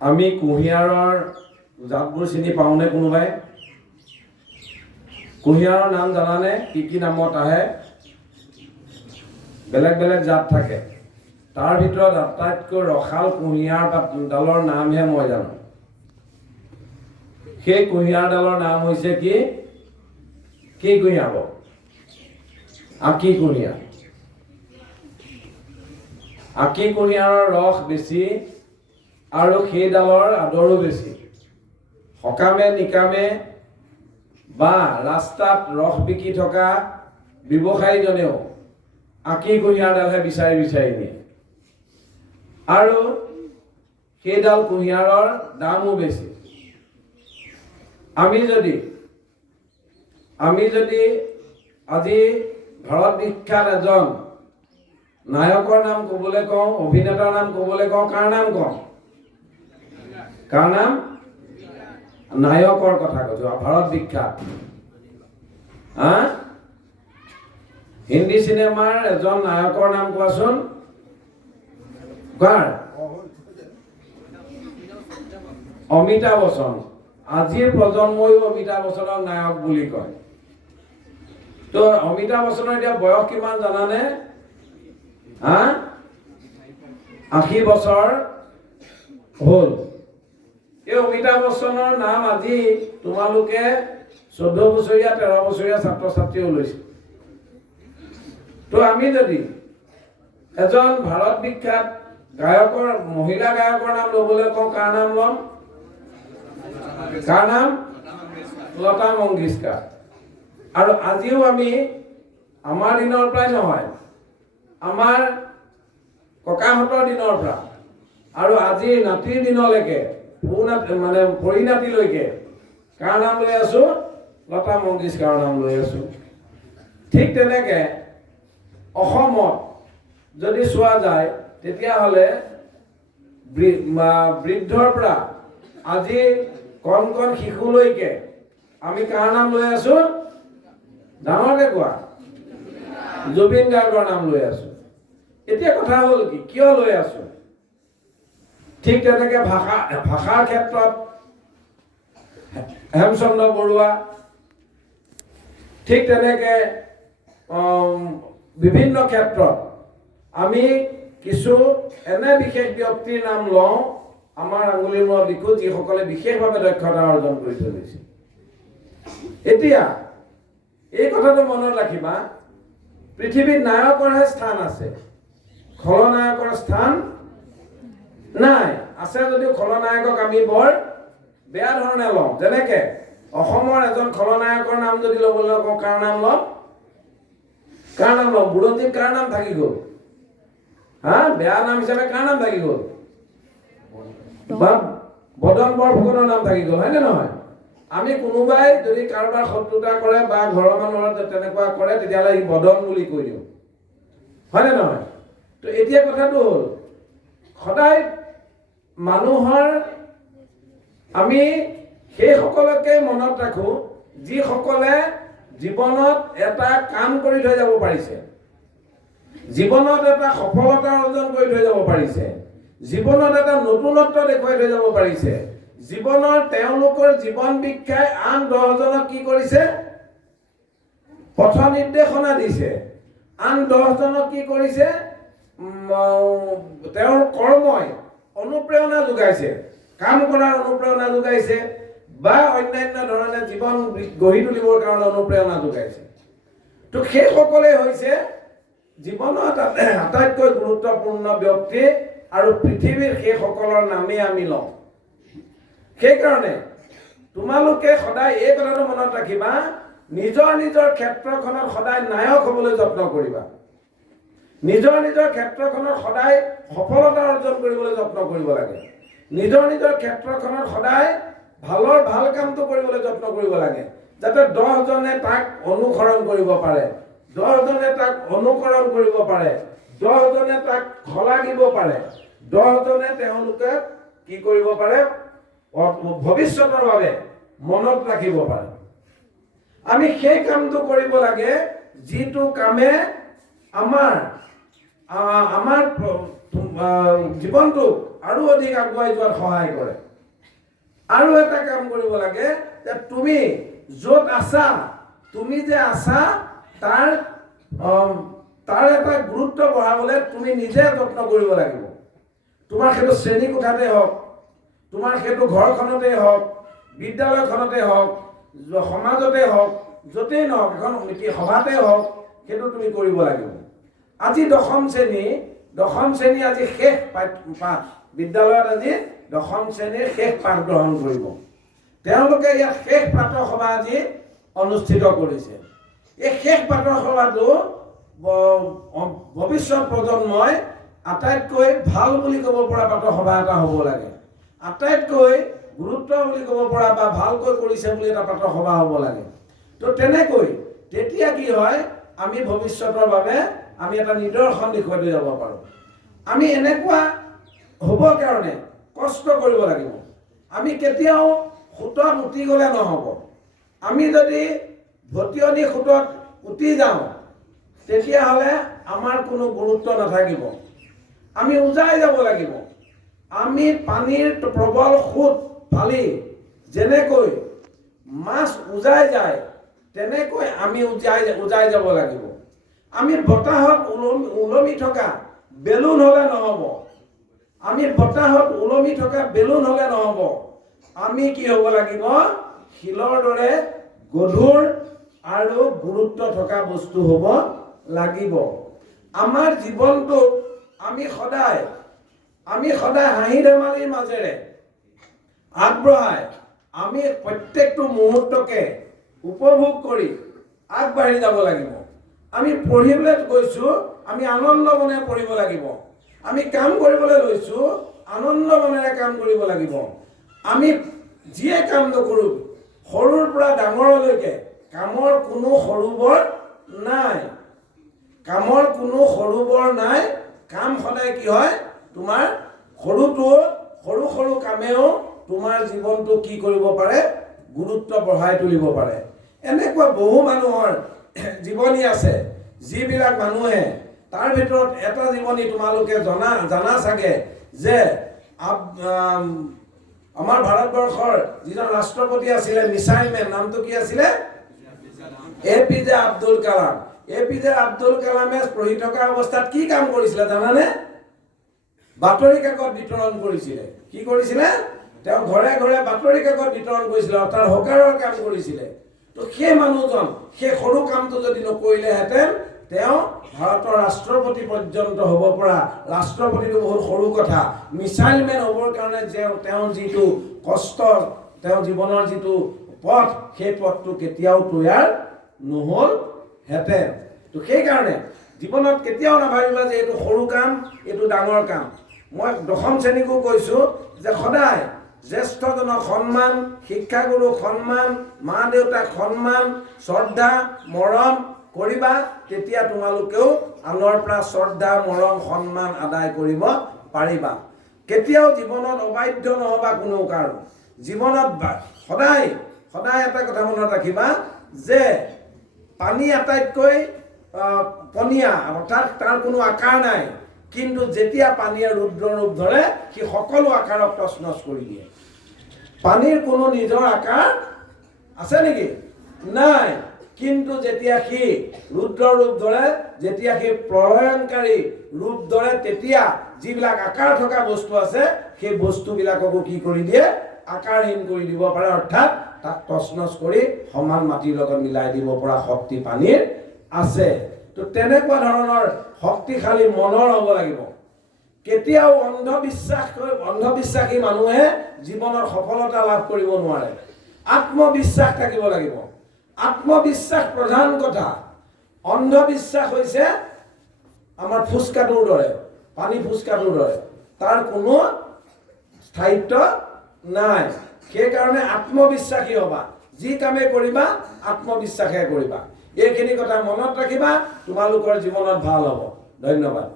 আমি কুঁহিয়াৰৰ জাতবোৰ চিনি পাওঁনে কোনোবাই? কুঁহিয়াৰৰ নাম জানানে? কি নামত আহে? বেলেগ বেলেগ জাত থাকে। তাৰ ভিতৰত আটাইতকৈ ৰসাল কুঁহিয়াৰ ডালৰ নামহে মই জানো। সেই কুঁহিয়াৰ ডালৰ নাম হৈছে কি? কি কুঁহিয়াৰ? আঁকি কুঁহিয়াৰ। আঁকি কুঁহিয়াৰৰ ৰস বেছি আৰু সেইডালৰ আদৰো বেছি। সকামে নিকামে বা ৰাস্তাত ৰস বিকি থকা ব্যৱসায়ীজনেও আঁকি কুঁহিয়াৰডালহে বিচাৰি বিচাৰি নিয়ে। আৰু সেইডাল কুঁহিয়াৰৰ দামো বেছি। আমি যদি আজি ভাৰত বিখ্যাত এজন নায়কৰ নাম ক'বলৈ কওঁ, অভিনেতাৰ নাম ক'বলৈ কওঁ, কাৰ নাম কওঁ? কাৰ নাম? নায়কৰ কথা কৈছো, ভাৰত বিখ্যাত। হিন্দী চিনেমাৰ এজন নায়কৰ নাম কোৱাচোন? কাৰ? অমিতাভ বচ্চন। আজিৰ প্ৰজন্মইও অমিতাভ বচ্চনক নায়ক বুলি কয়। তো অমিতাভ বচ্চনৰ এতিয়া বয়স কিমান জানানে? 80 বছৰ হ'ল। এই অমিতাভ বচ্চনৰ নাম আজি তোমালোকে 14 বছৰীয়া 13 বছৰীয়া ছাত্ৰ ছাত্ৰীও লৈছে। তো আমি যদি এজন ভাৰত বিখ্যাত গায়কৰ, মহিলা গায়কৰ নাম ল'বলৈ কওঁ, কাৰ নাম ল'ম? কাৰ নাম? লতা মংগেশকাৰ। আৰু আজিও আমি আমাৰ দিনৰ পৰাই নহয়, আমাৰ ককাহঁতৰ দিনৰ পৰা আৰু আজিৰ নাতিৰ দিনলৈকে মানে পৰিণাতিলৈকে কাৰ নাম লৈ আছো? লতা মংগেশকাৰৰ নাম লৈ আছো। ঠিক তেনেকে অসমত যদি চোৱা যায় তেতিয়াহ'লে বৃদ্ধৰ পৰা আজি কণ কণ শিশুলৈকে আমি কাৰ নাম লৈ আছো? ডাঙৰকে কোৱা। জুবিন গাৰ্গৰ নাম লৈ আছো। এতিয়া কথা হ'ল কি, কিয় লৈ আছো? ঠিক তেনেকে ভাষাৰ ক্ষেত্ৰত হেমচন্দ্ৰ বৰুৱা, ঠিক তেনেকে বিভিন্ন ক্ষেত্ৰত আমি কিছু এনে বিশেষ ব্যক্তিৰ নাম লওঁ আমাৰ আঙুলিৰ মূৰত লিখো, যিসকলে বিশেষভাৱে দক্ষতা অৰ্জন কৰি চলিছে। এতিয়া এই কথাটো মনত ৰাখিবা, পৃথিৱীত নায়কৰহে স্থান আছে, খলনায়কৰ স্থান নাই। আছে যদিও খলনায়কক আমি বৰ বেয়া ধৰণে লওঁ। যেনেকে অসমৰ এজন খলনায়কৰ নাম যদি ল'বলৈ কওঁ, কাৰ নাম ল'ম? কাৰ নাম ল'ম? বুৰঞ্জীত কাৰ নাম থাকি গ'ল? বেয়া নাম হিচাপে কাৰ নাম থাকি গ'ল? বা বদন বৰফুকনৰ নাম থাকি গ'ল, হয়নে নহয়? আমি কোনোবাই যদি কাৰোবাৰ শত্ৰুতা কৰে বা ঘৰৰ মানুহৰ তেনেকুৱা কৰে, তেতিয়াহ'লে সি বদন বুলি কৈ দিওঁ, হয়নে নহয়? তো এতিয়া কথাটো হ'ল, সদায় মানুহৰ আমি সেইসকলকে মনত ৰাখো যিসকলে জীৱনত এটা কাম কৰি থৈ যাব পাৰিছে, জীৱনত এটা সফলতা অৰ্জন কৰি থৈ যাব পাৰিছে, জীৱনত এটা নতুনত্ব দেখুৱাই থৈ যাব পাৰিছে, জীৱনৰ তেওঁলোকৰ জীৱন বিখ্যাই আন 10 জনক কি কৰিছে? পথ নিৰ্দেশনা দিছে। আন 10 জনক কি কৰিছে? তেওঁৰ কৰ্মই অনুপ্ৰেৰণা যোগাইছে, কাম কৰাৰ অনুপ্ৰেৰণা যোগাইছে বা অন্যান্য ধৰণে জীৱন গঢ়ি তুলিবৰ কাৰণে অনুপ্ৰেৰণা যোগাইছে। তো সেইসকলে হৈছে জীৱনত আটাইতকৈ গুৰুত্বপূৰ্ণ ব্যক্তি আৰু পৃথিৱীৰ সেইসকলৰ নামেই আমি লওঁ। সেইকাৰণে তোমালোকে সদায় এই কথাটো মনত ৰাখিবা, নিজৰ নিজৰ ক্ষেত্ৰখনত সদায় নায়ক হ'বলৈ যত্ন কৰিবা। নিজৰ নিজৰ ক্ষেত্ৰখনত সদায় সফলতা অৰ্জন কৰিবলৈ যত্ন কৰিব লাগে। নিজৰ নিজৰ ক্ষেত্ৰখনত সদায় ভাল কামটো কৰিবলৈ যত্ন কৰিব লাগে, যাতে 10 জনে তাক অনুসৰণ কৰিব পাৰে, 10 জনে তাক অনুকৰণ কৰিব পাৰে, 10 জনে তাক শলাগিব পাৰে, 10 জনে তেওঁলোকে কি কৰিব পাৰে? ভৱিষ্যতৰ বাবে মনত ৰাখিব পাৰে। আমি সেই কামটো কৰিব লাগে যিটো কামে আমাৰ জীৱনটো আৰু অধিক আগুৱাই যোৱাত সহায় কৰে। আৰু এটা কাম কৰিব লাগে যে তুমি য'ত আছা, তুমি যে আছা তাৰ এটা গুৰুত্ব বঢ়াবলৈ তুমি নিজে যত্ন কৰিব লাগিব। তোমাৰ সেইটো শ্ৰেণী কোঠাতে হওক, তোমাৰ সেইটো ঘৰখনতে হওক, বিদ্যালয়খনতে হওক, সমাজতে হওক, য'তেই নহওক, এখন সভাতে হওক, সেইটো তুমি কৰিব লাগিব। আজি দশম শ্ৰেণী আজি শেষ পাঠ, বিদ্যালয়ত আজি দশম শ্ৰেণীৰ শেষ পাঠ গ্ৰহণ কৰিব। তেওঁলোকে ইয়াত শেষ প্ৰাতঃ সভা আজি অনুষ্ঠিত কৰিছে। এই শেষ প্ৰাতঃ সভাটো ভৱিষ্যত প্ৰজন্মই আটাইতকৈ ভাল বুলি ক'ব পৰা প্ৰাতঃ সভা এটা হ'ব লাগে। আটাইতকৈ গুৰুত্ব বুলি ক'ব পৰা বা ভালকৈ কৰিছে বুলি এটা প্ৰাতঃ সভা হ'ব লাগে। তো তেনেকৈ তেতিয়া কি হয়, আমি ভৱিষ্যতৰ বাবে আমি এটা নিদৰ্শন দেখুৱাই থৈ যাব পাৰোঁ। আমি এনেকুৱা হ'বৰ কাৰণে কষ্ট কৰিব লাগিব। আমি কেতিয়াও সোঁতত উটি গ'লে নহ'ব। আমি যদি ভটিয়নি সোঁতত উটি যাওঁ, তেতিয়াহ'লে আমাৰ কোনো গুৰুত্ব নাথাকিব। আমি উজাই যাব লাগিব। আমি পানীৰ প্ৰবল সোঁত ফালি যেনেকৈ মাছ উজাই যায়, তেনেকৈ আমি উজাই যাব লাগিব। আমি বতাহত ওলমি থকা বেলুন হ'লে নহ'ব। আমি বতাহত ওলমি থকা বেলুন হ'লে নহ'ব। আমি কি হ'ব লাগিব? শিলৰ দৰে গধুৰ আৰু গুৰুত্ব থকা বস্তু হ'ব লাগিব। আমাৰ জীৱনটোক আমি সদায় হাঁহি ধেমালিৰ মাজেৰে আগবঢ়াই আমি প্ৰত্যেকটো মুহূৰ্তকে উপভোগ কৰি আগবাঢ়ি যাব লাগিব। আমি পঢ়িবলৈ গৈছোঁ, আমি আনন্দ মনেৰে পঢ়িব লাগিব। আমি কাম কৰিবলৈ লৈছোঁ, আনন্দ মনেৰে কাম কৰিব লাগিব। আমি যিয়ে কাম নকৰোঁ, সৰুৰ পৰা ডাঙৰলৈকে কামৰ কোনো সৰু বৰ নাই। কামৰ কোনো সৰু বৰ নাই। কাম সদায় কি হয়, তোমাৰ সৰু কামেও তোমাৰ জীৱনটো কি কৰিব পাৰে? গুৰুত্ব বঢ়াই তুলিব পাৰে। এনেকুৱা বহু মানুহৰ জীৱনী আছে, যিবিলাক মানুহে, তাৰ ভিতৰত এটা জীৱনী তোমালোকে জানা চাগে, যে আমাৰ ভাৰতবৰ্ষৰ যিজন ৰাষ্ট্ৰপতি আছিলে, মিছাইল মেন, নামটো কি আছিলে? APJ আব্দুল কালাম। APJ আব্দুল কালামে পঢ়ি থকা অৱস্থাত কি কাম কৰিছিলে জানানে? বাতৰি কাকত বিতৰণ কৰিছিলে। কি কৰিছিলে? তেওঁ ঘৰে ঘৰে বাতৰি কাকত বিতৰণ কৰিছিলে, অৰ্থাৎ হকাৰৰ কাম কৰিছিলে। তো সেই মানুহজন সেই সৰু কামটো যদি নকৰিলেহেঁতেন, তেওঁ ভাৰতৰ ৰাষ্ট্ৰপতি পৰ্যন্ত হ'ব পৰা, ৰাষ্ট্ৰপতিটো বহুত সৰু কথা, মিছাইল মেন হ'বৰ কাৰণে তেওঁ যিটো কষ্ট, তেওঁ জীৱনৰ যিটো পথ, সেই পথটো কেতিয়াও তৈয়াৰ নহ'লহেঁতেন। তো সেইকাৰণে জীৱনত কেতিয়াও নাভাবিবা যে এইটো সৰু কাম, এইটো ডাঙৰ কাম। মই দশম শ্ৰেণীকো কৈছোঁ যে সদায় জ্যেষ্ঠজনক সন্মান, শিক্ষাগুৰুক সন্মান, মা দেউতাক সন্মান, শ্ৰদ্ধা, মৰম কৰিবা। তেতিয়া তোমালোকেও আনৰ পৰা শ্ৰদ্ধা, মৰম, সন্মান আদায় কৰিব পাৰিবা। কেতিয়াও জীৱনত অবাধ্য নহবা কোনো কাৰণ। জীৱনত সদায় এটা কথা মনত ৰাখিবা যে পানী আটাইতকৈ পনীয়া, অৰ্থাৎ তাৰ কোনো আকাৰ নাই। কিন্তু যেতিয়া পানীয়ে ৰুদ্ৰ ৰূপ ধৰে, সি সকলো আকাৰক তছনছ কৰি দিয়ে। পানীৰ কোনো নিজৰ আকাৰ আছে নেকি? নাই। কিন্তু যেতিয়া সি ৰুদ্ৰ ৰূপ ধৰে, যেতিয়া সি প্ৰলয়ংকাৰী ৰূপ ধৰে, তেতিয়া যিবিলাক আকাৰ থকা বস্তু আছে, সেই বস্তুবিলাককো কি কৰি দিয়ে? আকাৰহীন কৰি দিব পাৰে। অৰ্থাৎ তাক তছনছ কৰি সমান মাটিৰ লগত মিলাই দিব পৰা শক্তি পানীৰ আছে। তো তেনেকুৱা ধৰণৰ শক্তিশালী মনৰ হ'ব লাগিব। কেতিয়াও অন্ধবিশ্বাসী মানুহে জীৱনৰ সফলতা লাভ কৰিব নোৱাৰে। আত্মবিশ্বাস থাকিব লাগিব। আত্মবিশ্বাস প্ৰধান কথা। অন্ধবিশ্বাস হৈছে আমাৰ ফুচকাটোৰ দৰে, পানী ফুচকাটোৰ দৰে, তাৰ কোনো স্থায়িত্ব নাই। সেইকাৰণে আত্মবিশ্বাসী হ'বা। যি কামে কৰিবা আত্মবিশ্বাসে কৰিবা। এইখিনি কথা মনত ৰাখিবা, তোমালোকৰ জীৱনত ভাল হ'ব। ধন্যবাদ।